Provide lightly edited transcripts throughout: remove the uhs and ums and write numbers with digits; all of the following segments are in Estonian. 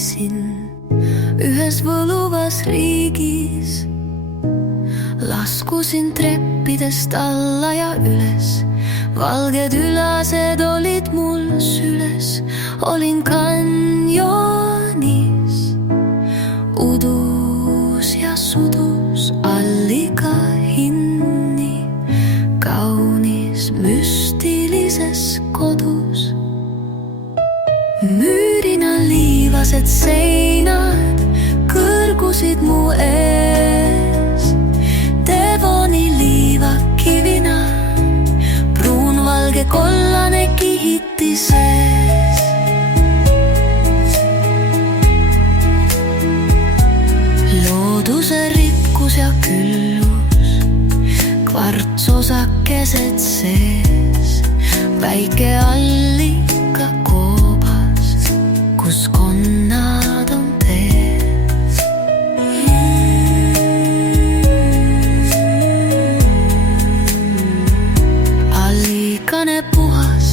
sündisin ühes võluvas riigis. Laskusin treppidest alla ja üles, valged ülased olid mul süles. Olin kanjonis, udus ja sudus allika hinni, kaunis müstilises kodus. Müürina liivased seinad kõrgusid mu ees, Devoni liivakivina pruunvalge kollane kihiti sees. Looduse rikkus ja küllus, kvartsosakesed sees, väike allika koobas, kus konnad on tees. Allikane puhas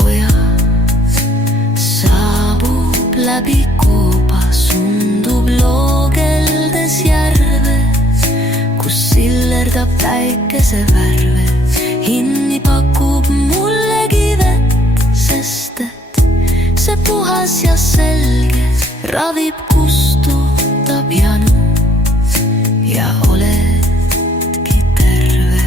oja saabub läbi kooba, sundub loogeldes järve, kus sillerdab päikese värve. Hinni pakub mullegi vett, sest et see puhas ja selge ravib, kustutab janu ja oledki terve.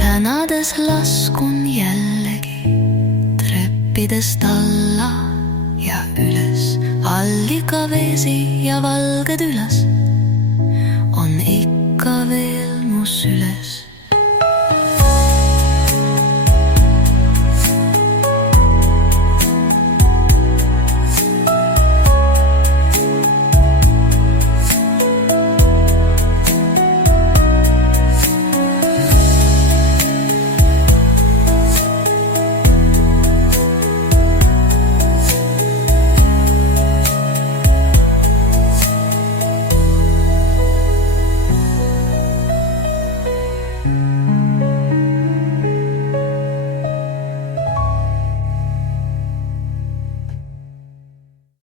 Tänades laskun jällegi treppidest alla ja üles. Allika veesi ja valged ülas on ikka veel mu süles.